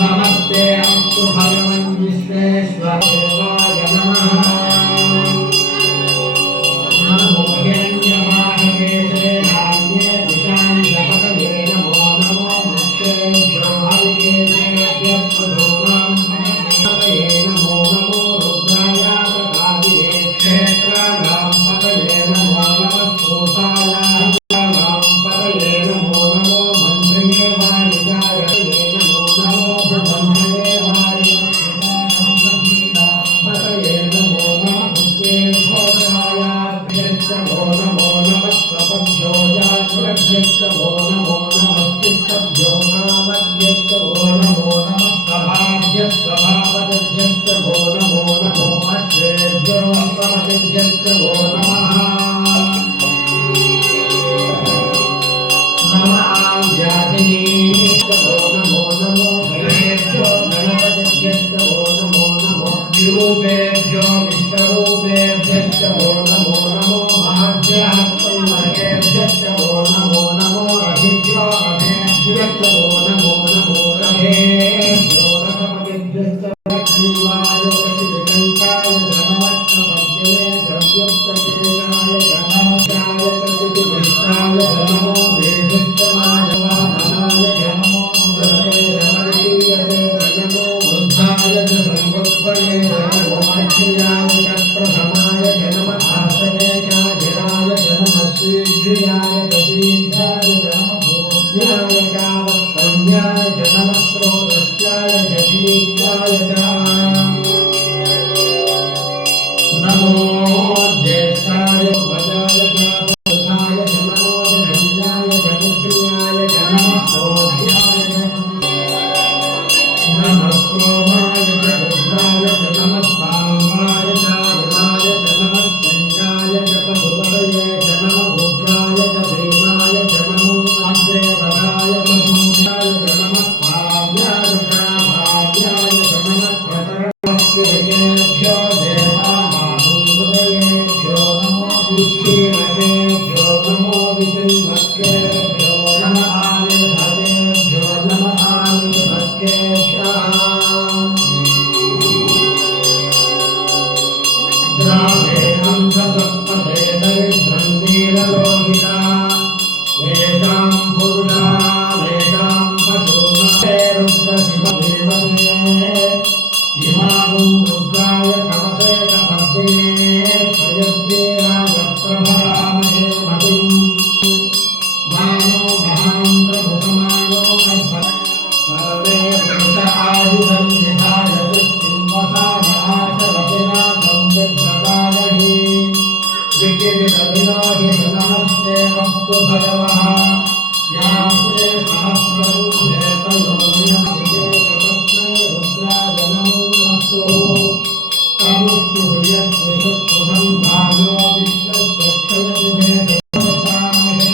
नमस्ते अस्तु भगवन् विश्वेश्वरदेवाय नमः। नमो हिरण्यवाहवेशे नान्ये दिशां जपतये नमो नमो मुक्तेभ्यो हरिकेशेभ्यः प्रभूनां पतये नमो नमो रुद्राय तदादिवे क्षेत्राणां पतये नमो नमः स्थूताय पतये नमो नमो मन्त्रिणे वायुजाय नमो नमो भुवन्मये पतये नमो नमः भुक्तेभ्योजायाभ्यश्च नमो नमः स्वपभ्यो जाग्रभ्यश्च नमो नमस्तिष्ठभ्यो नामभ्यश्च नमो नमः सभाभ्यश्च सभापतिभ्यश्च नमो अश्वेभ्यो समतिभ्यश्च नमः। नमो गणेभ्यो गणपतिभ्यश्च नमो विरूपेभ्यो विश्वरूपेभ्यश्च नमो महाभ्यश्च नमो रथिभ्यो रथेभ्यश्च नमो रथेभ्यो रथपतिभ्यश्च लक्ष्मीवाय श्रीकंठाय धनवत्सपद्ये द्रव्योक्तकेशाय गणाय कृष्णाय नमो वेदुष्टमाय वामनाय नमो नमो वृद्धाय सर्वोत्पन्ने नमो मध्ययाय प्रथमाय नमः आसनेयाय नमः शीघ्रियाय गतीभ्याय नमः भोज्याय चावत्कन्याय नमः स्रोतस्याय जतीभ्याय नमो ज्येष्ठाय वदाय चावत्काय नमो धन्याय जगत्याय नमः भोज्याय नमः सोमाय च रुद्राय च नमः सामाय च रुणाय च नमः संज्ञाय च प्रभुवये च नमः रुद्राय च भीमाय च नमो अग्रेवराय प्रभुयाय च नमः भाव्याय च भाव्याय च नमः प्रतरभ्यो देवामाहुर्वदयेभ्यो नमो दुःखीनकेभ्यो नमो विष्णुभक्तेभ्यो नमः आविर्भवेभ्यो नमः आविर्भक्तेभ्यः द्रावेणं ससत्पथे दरिद्रं नीललोहिता येषां पुरुषामेषां पशूनां रुद्रशिवदेवते इमागुं रुद्राय तमसे च भक्तिने प्रयज्ञेयाय प्रभरामहे मतिं मानो महामन्त्रभूतमानो सर्वे पुरुष आयुधं निधाय वृत्तिं वसामहाचरतिना गम्यभ्रतामहि विकिरितविनाहि नमस्ते अस्तु भगवः यास्ते सहस्ररूपे तयोनियमिते तस्मै रुद्राय नमो अस्तु तमुस्तु यद्विशुद्धं भागो विश्वस्यक्षयति मे देवतामहे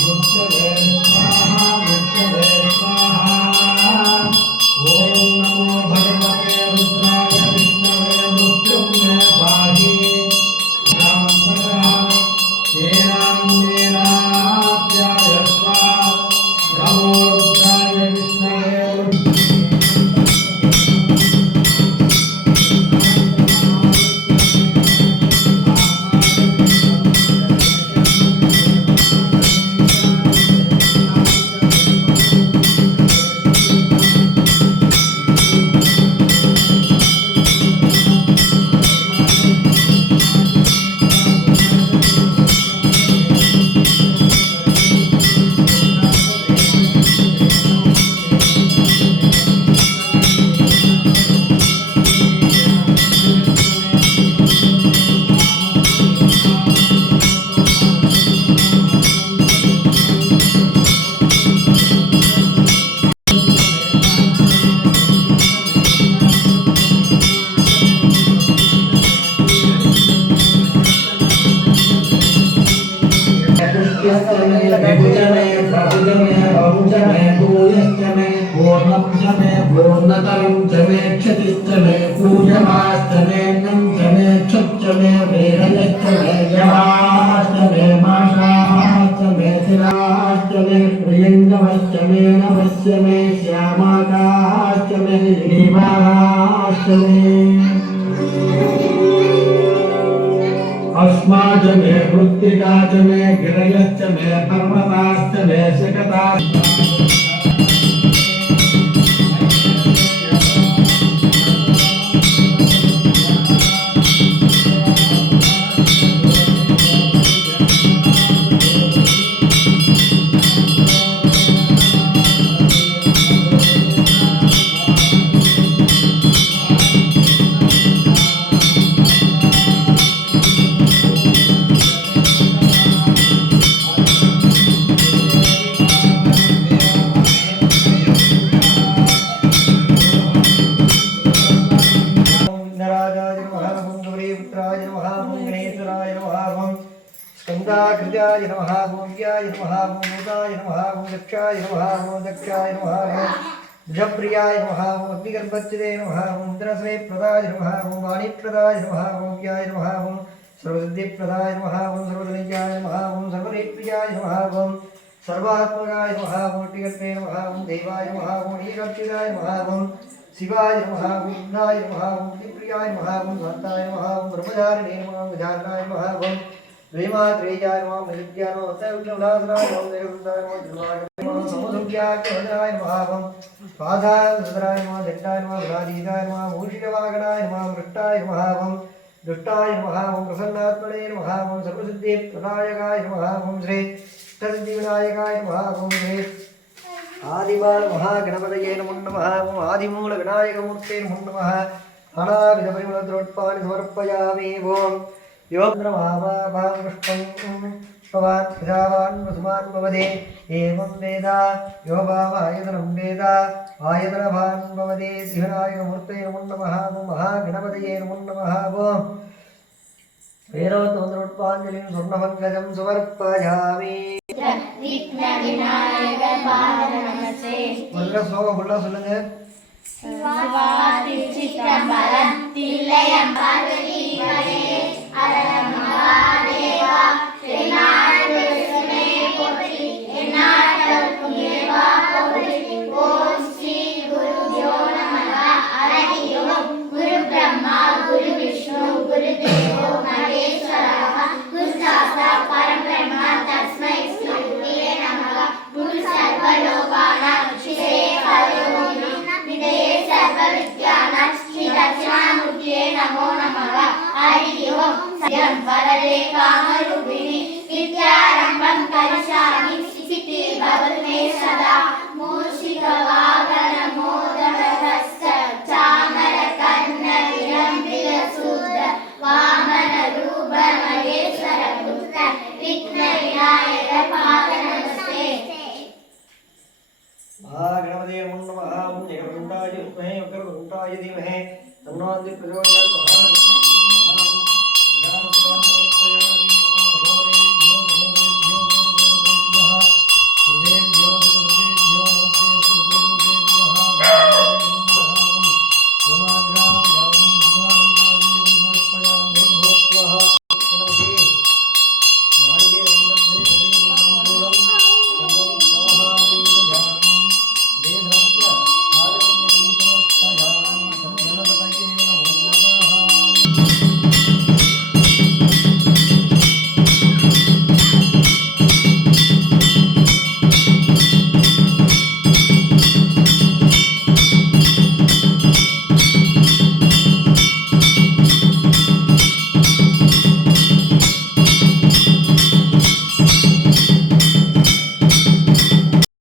मुच्यते स्वाहा मुच्यते स्वाहा। ॐ नमो भगवते रुद्राय विष्णवे मृत्युं मे पाहि नमो रुद्राय विष्णवे बहुजमे बहुजमे बहुजमे भूयश्च मे पूर्णं च मे पूर्णतरं च मे क्षतिश्च मे पूजनाश्च मे नं च मे क्षुच्च मे वेदयश्च मे यवाश्च मे माषाश्च मे तिलाश्च मे प्रियङ्गवश्च मे नभश्च मे श्यामाकाश्च मे नीवाश्च मे अस्माच मे मृत्तिकाच मे गिरयश्च मे पर्वताश्च मे शिखताश्च स्कंदाकृजाय नमः भूम्याय नमः भूताय नमः दक्षाय नमः दक्षाय नमः जप्रियाय नमः अग्निगर्भच्युते नमः इंद्रश्रे प्रदाय नमः वाणीप्रदाय नमः व्याय नमः सर्वसिद्धिप्रदाय नमः सर्वधनिजाय नमः सर्वनेत्रियाय नमः सर्वात्मकाय नमः मोटिगर्भे नमः देवाय नमः ईगर्चिदाय नमः शिवाय नमः विघ्नाय नमः मुक्तिप्रियाय नमः शान्ताय नमः ब्रह्मचारिणे नमः गजाननाय नमः द्वैमात्रेयाय नमः मृत्याय नमः सैवनाथराय नमः देवताय नमः धर्माय नमः समुद्रज्ञाय नमः पादाय सुदराय नमः दण्डाय नमः भ्राजीताय नमः मूषिकवागणाय नमः मृष्टाय नमः दुष्टाय नमः प्रसन्नात्मने नमः सर्वसिद्धिप्रदायकाय नमः श्री सिद्धिविनायकाय नमः श्री आदिबाल महागणपतये नमो नमः आदिमूल विनायकमूर्ते नमो नमः अनाविधपरिमलद्रोट्पाणि समर्पयामि ओम योगन्द्रमावाभां पुष्पं पुष्पवान् प्रजावान् वसुमान् भवते एवं वेद यो भावायतनं वेद आयतनभान् भवते श्रीविनायकमूर्ते नमो नमः महागणपतये नमो नमः ओम वेदोत्तमद्रोट्पाञ्जलिं स्वर्णमङ्गलं समर्पयामि சொல்லுங்க नमो नमः हरि ओम सयं वरदे कामरूपिणी विद्यारम्भं करिष्यामि सिद्धि भवतु मे सदा मूषिकवाहनमोदहस्त चामरकर्णविलम्बितसूत्र वामनरूप महेश्वर पुत्र विघ्नविनायक पादनमस्ते महागणपतये नमो नमः एकवृन्दाय विद्महे वक्रतुण्डाय धीमहि तन्नो प्रचोदयात्।